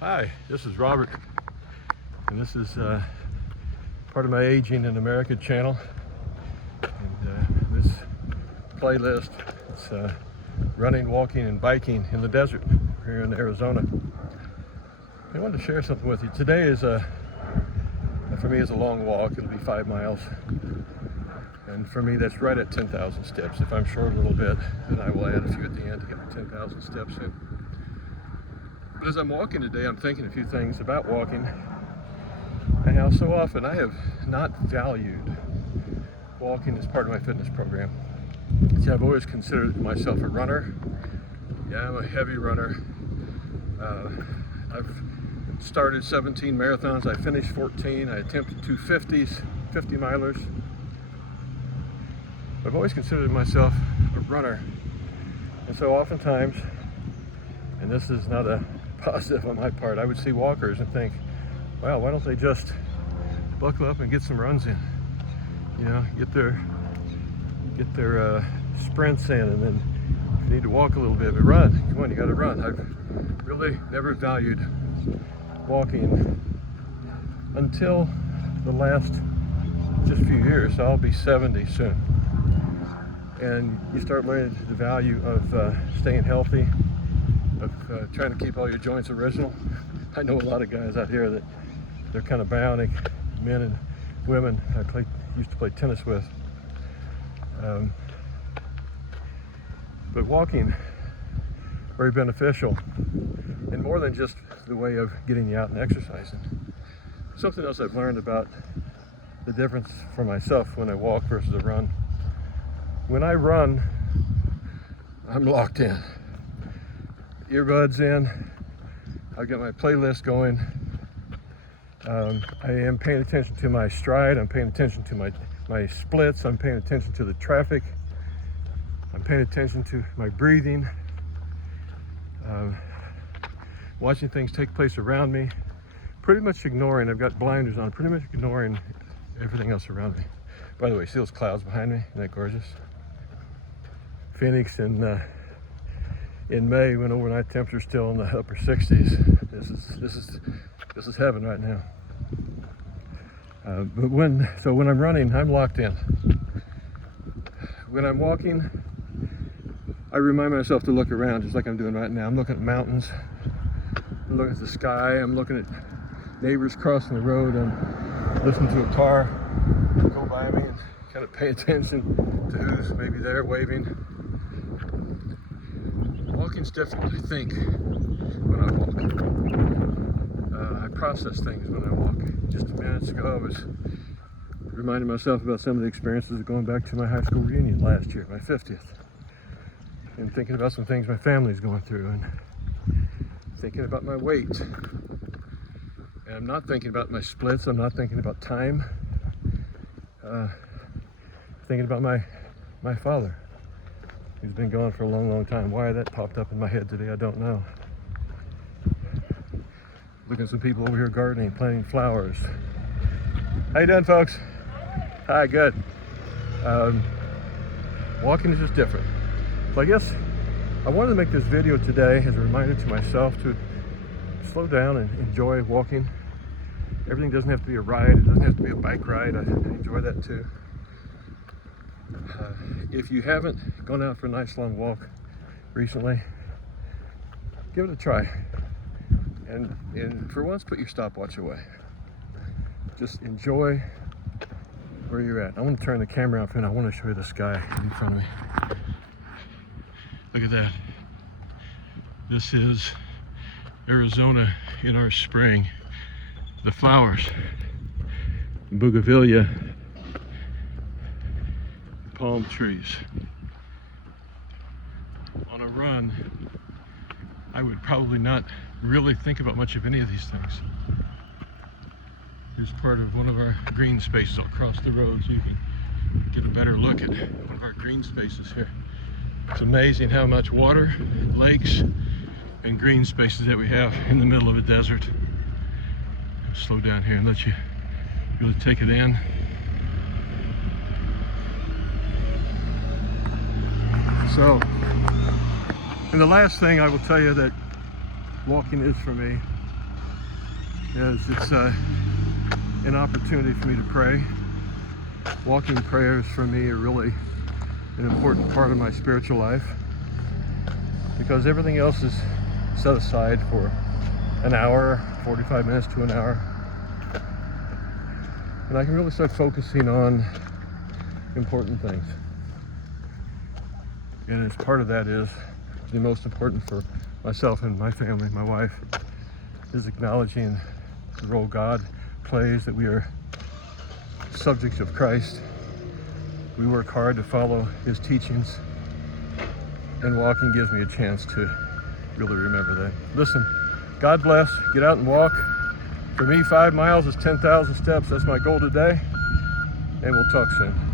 Hi, this is Robert, and this is part of my Aging in America channel. And this playlist is running, walking, and biking in the desert here in Arizona. I wanted to share something with you. Today is for me, is a long walk. It'll be 5 miles, and for me, that's right at 10,000 steps. If I'm short a little bit, then I will add a few at the end to get my 10,000 steps in. But as I'm walking today, I'm thinking a few things about walking and how so often I have not valued walking as part of my fitness program. See, I've always considered myself a runner. Yeah, I'm a heavy runner. I've started 17 marathons. I finished 14. I attempted 2 50s, 50 milers. I've always considered myself a runner. And so oftentimes, and this is not a positive on my part, I would see walkers and think, wow, why don't they just buckle up and get some runs in? You know, get their sprints in, and then if you need to walk a little bit, but run. Come on, you got to run. I've really never valued walking until the last just few years. So I'll be 70 soon, and you start learning the value of staying healthy, of trying to keep all your joints original. I know a lot of guys out here that they're kind of bionic, men and women I used to play tennis with. But walking, very beneficial, and more than just the way of getting you out and exercising. Something else I've learned about the difference for myself when I walk versus a run. When I run, I'm locked in. Earbuds in, I've got my playlist going. I am paying attention to my stride, I'm paying attention to my splits, I'm paying attention to the traffic, I'm paying attention to my breathing, watching things take place around me, pretty much ignoring, I've got blinders on, pretty much ignoring everything else around me. By the way, see those clouds behind me? Isn't that gorgeous? Phoenix in May, when overnight temperature's still in the upper 60s. This is heaven right now. But when I'm running, I'm locked in. When I'm walking, I remind myself to look around, just like I'm doing right now. I'm looking at mountains, I'm looking at the sky, I'm looking at neighbors crossing the road, I'm listening to a car go by me and kind of pay attention to who's maybe there waving. Walking's different. I think when I walk. I process things when I walk. Just a minute ago, I was reminding myself about some of the experiences of going back to my high school reunion last year, my 50th, and thinking about some things my family's going through, and thinking about my weight. And I'm not thinking about my splits. I'm not thinking about time. Thinking about my father, who's been gone for a long, long time. Why that popped up in my head today, I don't know. Looking at some people over here gardening, planting flowers. How you doing, folks? Hi, good. Walking is just different. So I guess I wanted to make this video today as a reminder to myself to slow down and enjoy walking. Everything doesn't have to be a ride. It doesn't have to be a bike ride. I enjoy that too. If you haven't gone out for a nice long walk recently, give it a try. And for once, put your stopwatch away. Just enjoy where you're at. I want to turn the camera off and I want to show you the sky in front of me. Look at that. This is Arizona in our spring. The flowers, bougainvillea, palm trees. On a run, I would probably not really think about much of any of these things. Here's part of one of our green spaces across the road, so you can get a better look at one of our green spaces here. It's amazing how much water, lakes, and green spaces that we have in the middle of a desert. Slow down here and let you really take it in. So, and the last thing I will tell you that walking is for me is it's an opportunity for me to pray. Walking prayers for me are really an important part of my spiritual life, because everything else is set aside for an hour, 45 minutes to an hour. And I can really start focusing on important things. And as part of that is the most important for myself and my family, my wife, is acknowledging the role God plays, that we are subjects of Christ. We work hard to follow his teachings, and walking gives me a chance to really remember that. Listen, God bless. Get out and walk. For me, 5 miles is 10,000 steps. That's my goal today, and we'll talk soon.